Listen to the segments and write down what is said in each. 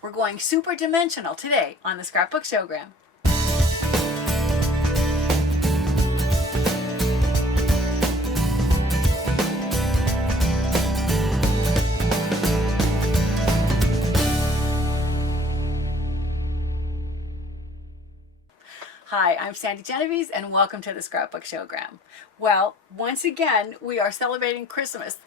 We're going super dimensional today on the Scrapbook Showgram. Hi, I'm Sandi Genovese and welcome to the Scrapbook Showgram. Well, once again, we are celebrating Christmas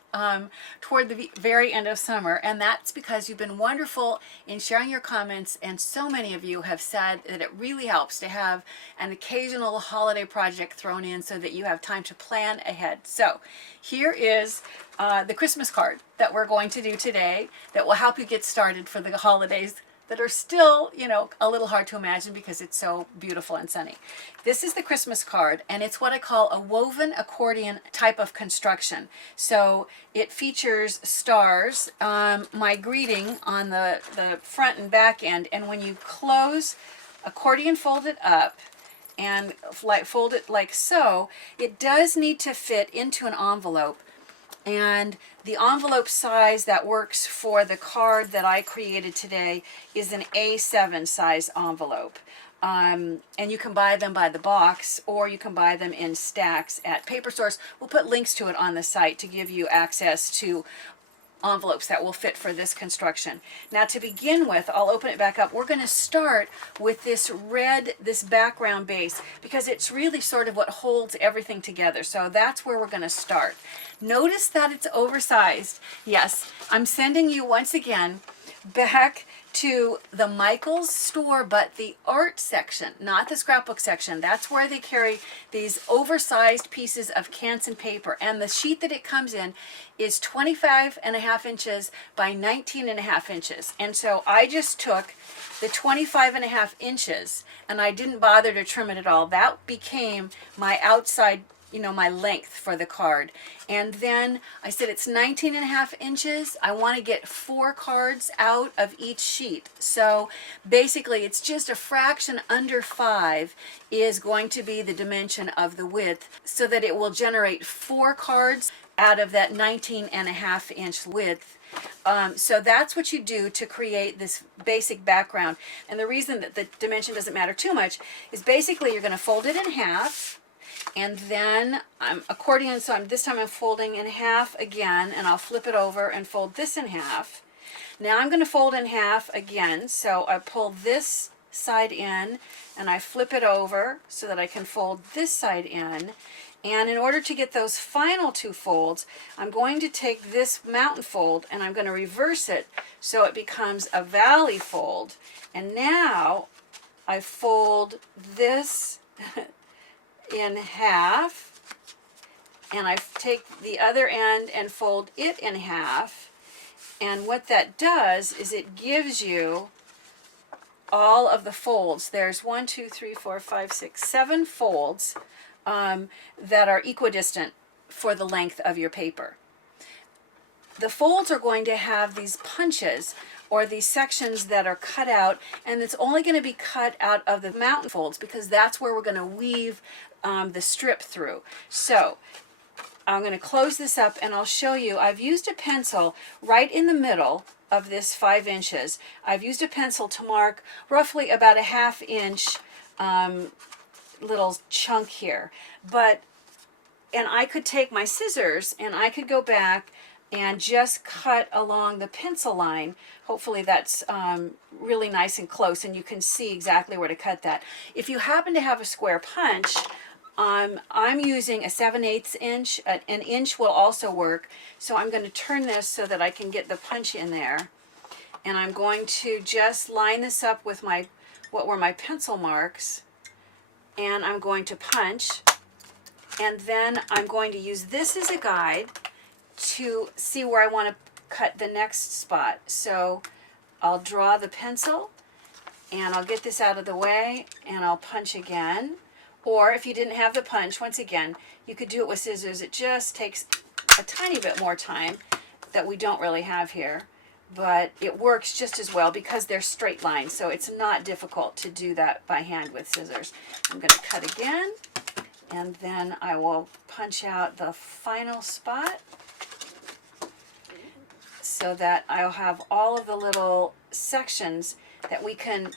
toward the very end of summer, and that's because you've been wonderful in sharing your comments, and so many of you have said that it really helps to have an occasional holiday project thrown in so that you have time to plan ahead. So here is the Christmas card that we're going to do today that will help you get started for the holidays that are still, a little hard to imagine because it's so beautiful and sunny. This is the Christmas card, and it's what I call a woven accordion type of construction. So it features stars, my greeting on the front and back end, and when you close, accordion fold it up, and fold it like so, it does need to fit into an envelope. And the envelope size that works for the card that I created today is an A7 size envelope. And you can buy them by the box, or you can buy them in stacks at paper stores. We'll put links to it on the site to give you access to envelopes that will fit for this construction. Now, to begin with, I'll open it back up. We're going to start with this background base, because it's really sort of what holds everything together. So that's where we're going to start. Notice that it's oversized. Yes, I'm sending you once again back to the Michaels store, but the art section, not the scrapbook section. That's where they carry these oversized pieces of Canson paper, and the sheet that it comes in is 25.5 inches by 19.5 inches. And so I just took the 25.5 inches and I didn't bother to trim it at all. That became my outside, my length for the card. And then I said it's 19.5 inches. I want to get 4 cards out of each sheet. So basically it's just a fraction under 5 is going to be the dimension of the width, so that it will generate 4 cards out of that 19.5 inch width. So that's what you do to create this basic background. And the reason that the dimension doesn't matter too much is basically you're going to fold it in half. And then I'm accordion, so this time I'm folding in half again, and I'll flip it over and fold this in half. Now I'm going to fold in half again, so I pull this side in and I flip it over so that I can fold this side in. And in order to get those final 2 folds, I'm going to take this mountain fold and I'm going to reverse it so it becomes a valley fold. And now I fold this in half, and I take the other end and fold it in half. And what that does is it gives you all of the folds. There's 1, 2, 3, 4, 5, 6, 7 folds that are equidistant for the length of your paper. The folds are going to have these punches, or these sections that are cut out, and it's only going to be cut out of the mountain folds because that's where we're going to weave the strip through. So I'm going to close this up and I'll show you. I've used a pencil right in the middle of this 5 inches. I've used a pencil to mark roughly about a 1/2 inch little chunk here. And I could take my scissors and I could go back and just cut along the pencil line. Hopefully that's really nice and close and you can see exactly where to cut that. If you happen to have a square punch, I'm using a 7/8 inch. An inch will also work. So I'm going to turn this so that I can get the punch in there. And I'm going to just line this up with what were my pencil marks. And I'm going to punch. And then I'm going to use this as a guide to see where I want to cut the next spot. So I'll draw the pencil and I'll get this out of the way and I'll punch again. Or if you didn't have the punch, once again, you could do it with scissors. It just takes a tiny bit more time that we don't really have here, but it works just as well because they're straight lines, so it's not difficult to do that by hand with scissors. I'm going to cut again, and then I will punch out the final spot. so that I'll have all of the little sections that we can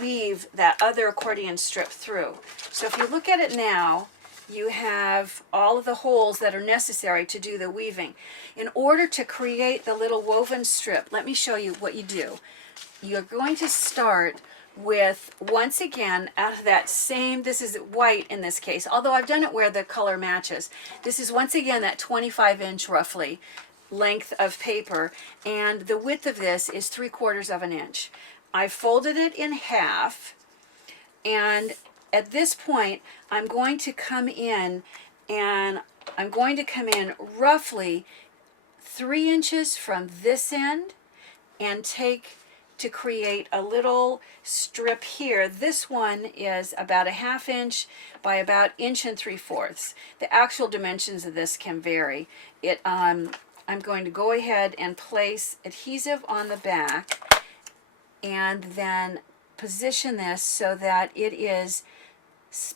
weave that other accordion strip through. So if you look at it now, you have all of the holes that are necessary to do the weaving. In order to create the little woven strip, let me show you what you do. You're going to start with, once again, out of that same, this is white in this case, although I've done it where the color matches. This is once again that 25-inch roughly length of paper, and the width of this is 3/4 of an inch. I folded it in half, and at this point I'm going to come in, and I'm going to come in roughly 3 inches from this end and take to create a little strip here. This one is about a 1/2 inch by about 1 3/4. The actual dimensions of this can vary. I'm going to go ahead and place adhesive on the back and then position this so that it is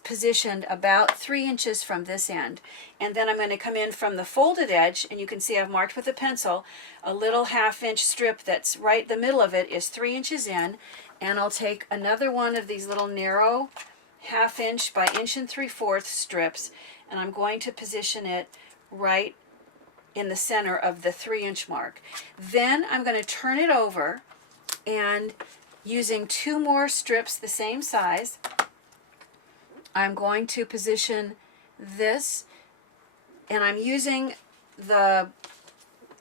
positioned about 3 inches from this end. And then I'm going to come in from the folded edge, and you can see I've marked with a pencil a little 1/2 inch strip that's right the middle of it is 3 inches in, and I'll take another one of these little narrow 1/2 inch by 1 3/4 strips, and I'm going to position it right in the center of the 3 inch mark. Then I'm going to turn it over, and using 2 more strips the same size, I'm going to position this, and I'm using the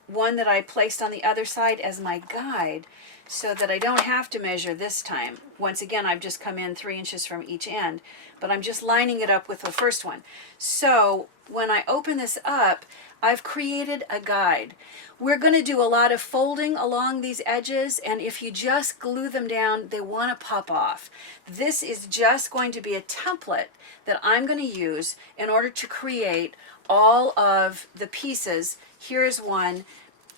one that I placed on the other side as my guide so that I don't have to measure this time. Once again, I've just come in 3 inches from each end, but I'm just lining it up with the first one. So when I open this up, I've created a guide. We're going to do a lot of folding along these edges, and if you just glue them down, they want to pop off. This is just going to be a template that I'm going to use in order to create all of the pieces. Here is one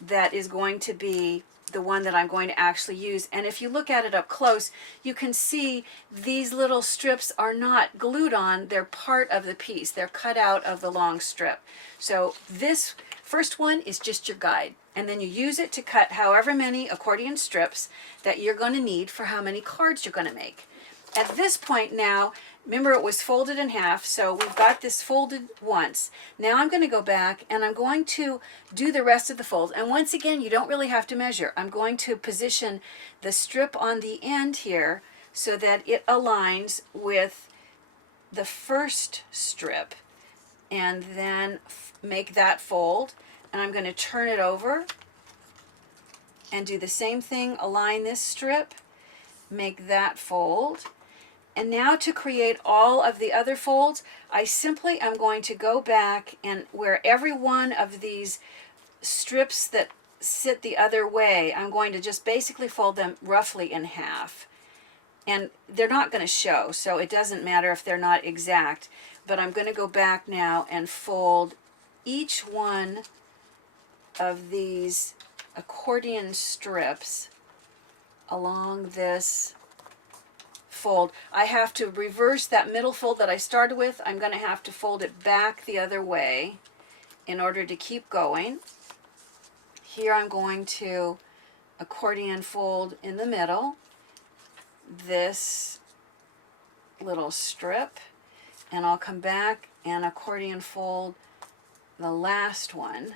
that is going to be the one that I'm going to actually use. And if you look at it up close, you can see these little strips are not glued on, they're part of the piece. They're cut out of the long strip. So this first one is just your guide, and then you use it to cut however many accordion strips that you're going to need for how many cards you're going to make. At this point now, remember it was folded in half, so we've got this folded once. Now I'm going to go back and I'm going to do the rest of the fold. And once again, you don't really have to measure. I'm going to position the strip on the end here so that it aligns with the first strip, and then make that fold. And I'm going to turn it over and do the same thing, align this strip, make that fold. And now to create all of the other folds, I simply am going to go back, and where every one of these strips that sit the other way, I'm going to just basically fold them roughly in half. And they're not going to show, so it doesn't matter if they're not exact. But I'm going to go back now and fold each one of these accordion strips along this fold. I have to reverse that middle fold that I started with. I'm going to have to fold it back the other way in order to keep going. Here I'm going to accordion fold in the middle this little strip, and I'll come back and accordion fold the last one.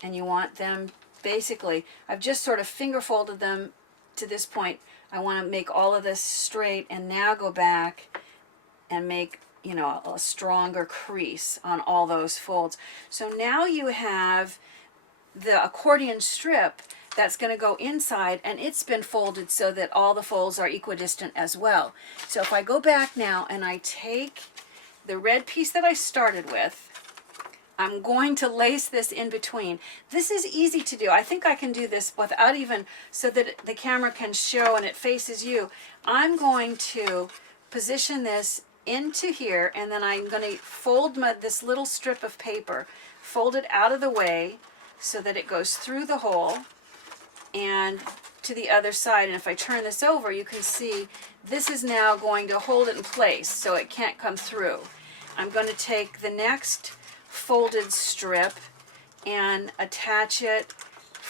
And you want them basically, I've just sort of finger folded them to this point. I want to make all of this straight, and now go back and make, you know, a stronger crease on all those folds. So now you have the accordion strip that's going to go inside, and it's been folded so that all the folds are equidistant as well. So if I go back now and I take the red piece that I started with, I'm going to lace this in between. This is easy to do. I think I can do this without even, so that the camera can show and it faces you. I'm going to position this into here, and then I'm going to fold this little strip of paper, fold it out of the way so that it goes through the hole and to the other side. And if I turn this over, you can see this is now going to hold it in place so it can't come through. I'm going to take the next folded strip and attach it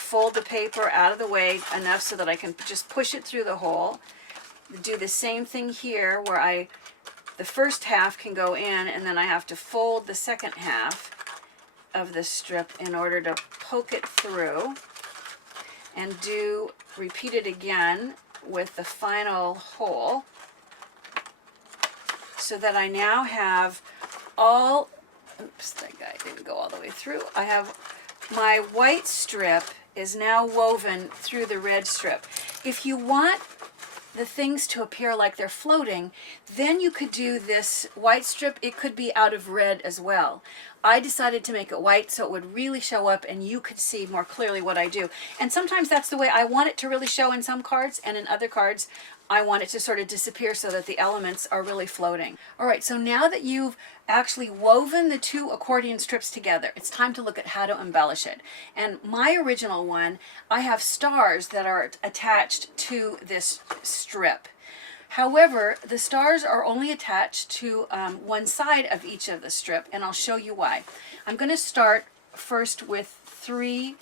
fold the paper out of the way enough so that I can just push it through the hole. Do the same thing here where the first half can go in, and then I have to fold the second half of the strip in order to poke it through, and repeat it again with the final hole, so that I now have all, oops, that guy didn't go all the way through. I have my white strip is now woven through the red strip. If you want the things to appear like they're floating, then you could do this white strip. It could be out of red as well. I decided to make it white so it would really show up and you could see more clearly what I do. And sometimes that's the way I want it to really show in some cards, and in other cards I want it to sort of disappear so that the elements are really floating. All right, so now that you've actually woven the two accordion strips together, it's time to look at how to embellish it. And my original one, I have stars that are attached to this strip. However, the stars are only attached to one side of each of the strip, and I'll show you why. I'm going to start first with 3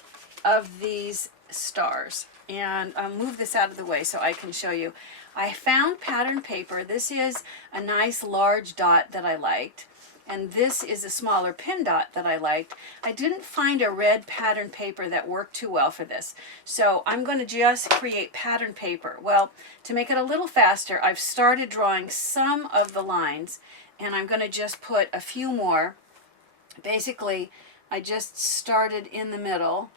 of these stars, and I'll move this out of the way so I can show you. I found pattern paper. This is a nice large dot that I liked, and this is a smaller pin dot that I liked. I didn't find a red pattern paper that worked too well for this, so I'm going to just create pattern paper. Well, to make it a little faster, I've started drawing some of the lines, and I'm going to just put a few more. Basically, I just started in the middle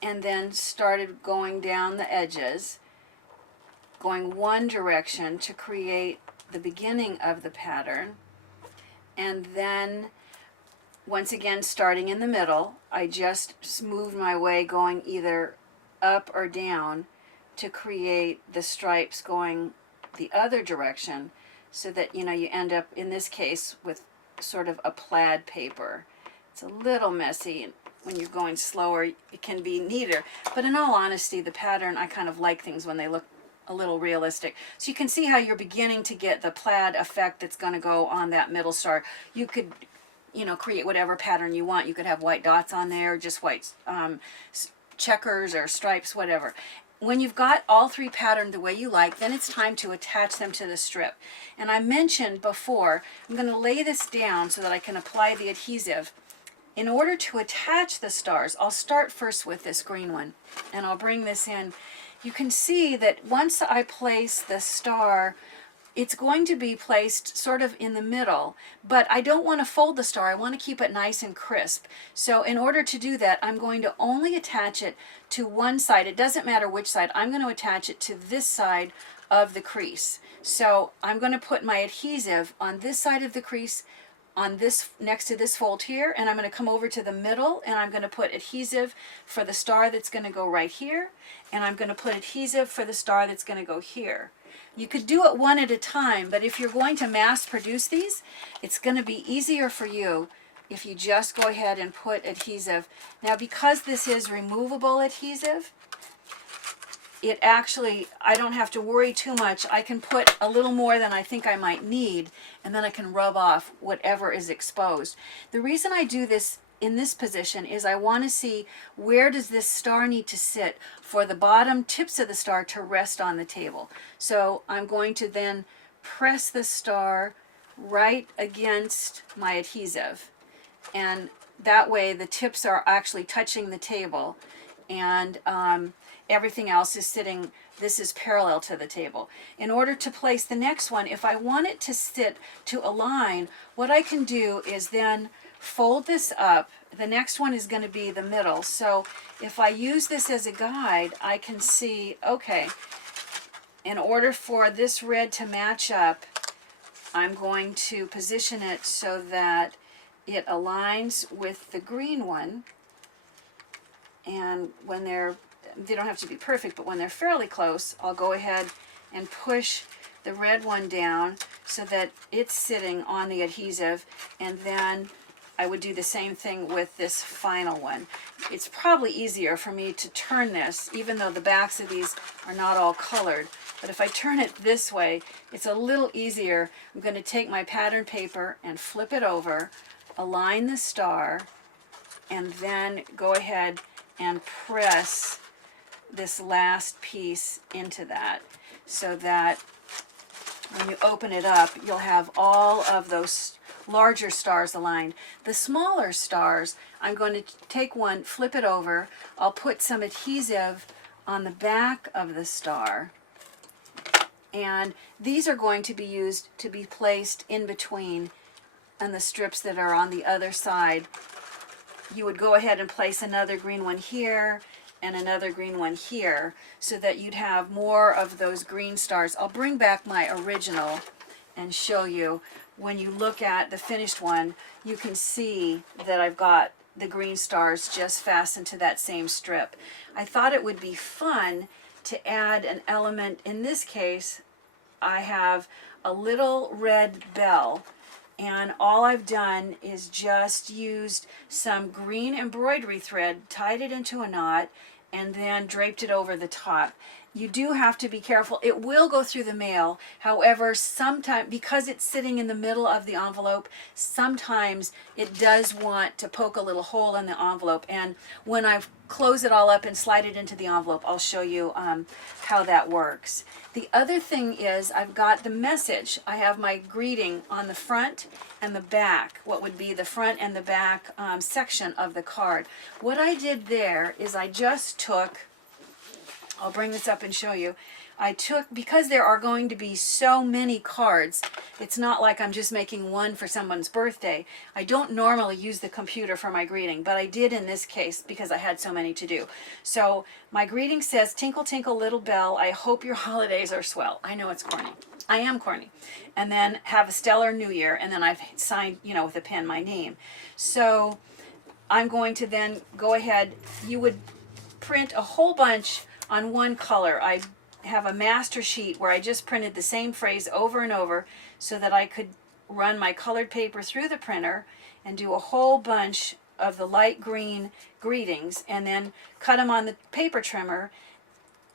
and then started going down the edges, going one direction to create the beginning of the pattern, and then once again starting in the middle, I just moved my way going either up or down to create the stripes going the other direction, so that you end up in this case with sort of a plaid paper. It's a little messy. When you're going slower, it can be neater, but in all honesty, the pattern, I kind of like things when they look a little realistic. So you can see how you're beginning to get the plaid effect that's going to go on that middle star. You could, create whatever pattern you want. You could have white dots on there, just white checkers or stripes, whatever. When you've got all 3 patterned the way you like, then it's time to attach them to the strip. And I mentioned before, I'm going to lay this down so that I can apply the adhesive. In order to attach the stars, I'll start first with this green one, and I'll bring this in. You can see that once I place the star, it's going to be placed sort of in the middle, but I don't want to fold the star. I want to keep it nice and crisp. So in order to do that, I'm going to only attach it to one side. It doesn't matter which side. I'm going to attach it to this side of the crease. So I'm going to put my adhesive on this side of the crease, on this, next to this fold here, and I'm going to come over to the middle, and I'm going to put adhesive for the star that's going to go right here, and I'm going to put adhesive for the star that's going to go here. You could do it one at a time, but if you're going to mass produce these, it's going to be easier for you if you just go ahead and put adhesive. Now, because this is removable adhesive, it actually, I don't have to worry too much. I can put a little more than I think I might need, and then I can rub off whatever is exposed. The reason I do this in this position is I want to see where does this star need to sit for the bottom tips of the star to rest on the table. So I'm going to then press the star right against my adhesive, and that way the tips are actually touching the table, and everything else is sitting, this is parallel to the table. In order to place the next one, if I want it to sit to align, what I can do is then fold this up. The next one is going to be the middle. So if I use this as a guide, I can see, okay, in order for this red to match up, I'm going to position it so that it aligns with the green one. And when they don't have to be perfect, but when they're fairly close, I'll go ahead and push the red one down so that it's sitting on the adhesive, and then I would do the same thing with this final one. It's probably easier for me to turn this, even though the backs of these are not all colored. But if I turn it this way, it's a little easier. I'm going to take my pattern paper and flip it over, align the star, and then go ahead and press this last piece into that, so that when you open it up, you'll have all of those larger stars aligned. The smaller stars, I'm going to take one, flip it over. I'll put some adhesive on the back of the star. And these are going to be used to be placed in between and the strips that are on the other side. You would go ahead and place another green one here and another green one here, so that you'd have more of those green stars. I'll bring back my original and show you. When you look at the finished one, you can see that I've got the green stars just fastened to that same strip. I thought it would be fun to add an element. In this case, I have a little red bell, and all I've done is just used some green embroidery thread, tied it into a knot, and then draped it over the top. You do have to be careful. It will go through the mail. However, sometimes, because it's sitting in the middle of the envelope, sometimes it does want to poke a little hole in the envelope. And when I close it all up and slide it into the envelope, I'll show you how that works. The other thing is, I've got the message. I have my greeting on the front and the back, what would be the front and the back section of the card. What I did there is I just took, I'll bring this up and show you. I took, because there are going to be so many cards, it's not like I'm just making one for someone's birthday. I don't normally use the computer for my greeting, but I did in this case because I had so many to do. So my greeting says, "Tinkle, tinkle, little bell, I hope your holidays are swell." I know it's corny. I am corny. And then "have a stellar new year," and then I've signed, you know, with a pen my name. So I'm going to then go ahead. You would print a whole bunch on one color. I have a master sheet where I just printed the same phrase over and over so that I could run my colored paper through the printer and do a whole bunch of the light green greetings, and then cut them on the paper trimmer,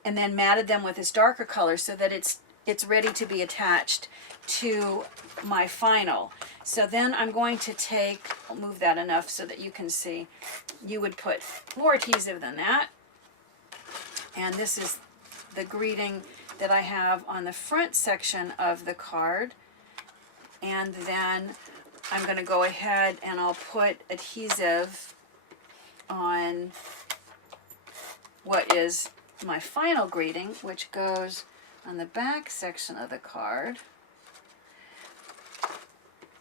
and then matted them with this darker color so that it's ready to be attached to my final. So then I'm going to take, I'll move that enough so that you can see. You would put more adhesive than that. And this is the greeting that I have on the front section of the card. And then I'm going to go ahead and I'll put adhesive on what is my final greeting, which goes on the back section of the card.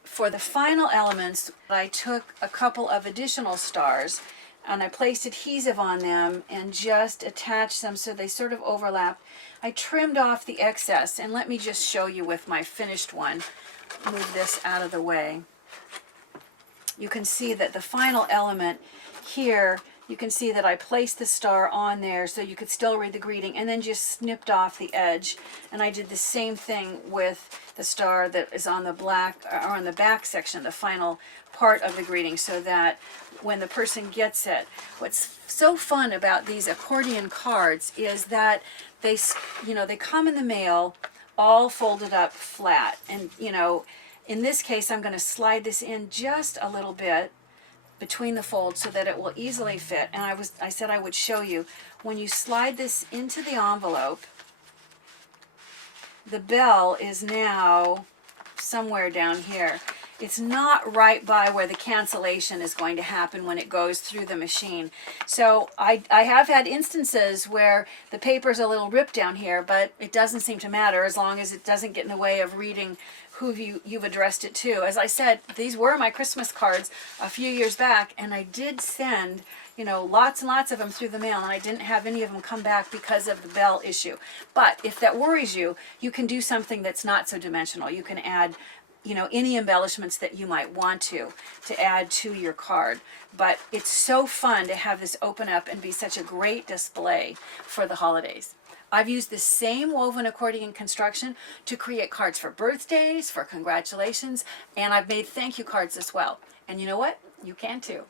For the final elements, I took a couple of additional stars and I placed adhesive on them and just attached them so they sort of overlap. I trimmed off the excess, and let me just show you with my finished one. Move this out of the way. You can see that the final element here, you can see that I placed the star on there so you could still read the greeting, and then just snipped off the edge. And I did the same thing with the star that is on the black, or on the back section, the final part of the greeting, so that when the person gets it, what's so fun about these accordion cards is that they, you know, they come in the mail all folded up flat. And, you know, in this case, I'm going to slide this in just a little bit between the folds so that it will easily fit. And I said I would show you, when you slide this into the envelope, the bell is now somewhere down here. It's not right by where the cancellation is going to happen when it goes through the machine. So I have had instances where the paper's a little ripped down here, but it doesn't seem to matter as long as it doesn't get in the way of reading who you've addressed it to. As I said, these were my Christmas cards a few years back, and I did send, you know, lots and lots of them through the mail, and I didn't have any of them come back because of the bell issue. But if that worries you, you can do something that's not so dimensional. You can add, you know, any embellishments that you might want to add to your card. But it's so fun to have this open up and be such a great display for the holidays. I've used the same woven accordion construction to create cards for birthdays, for congratulations, and I've made thank you cards as well. And you know what? You can too.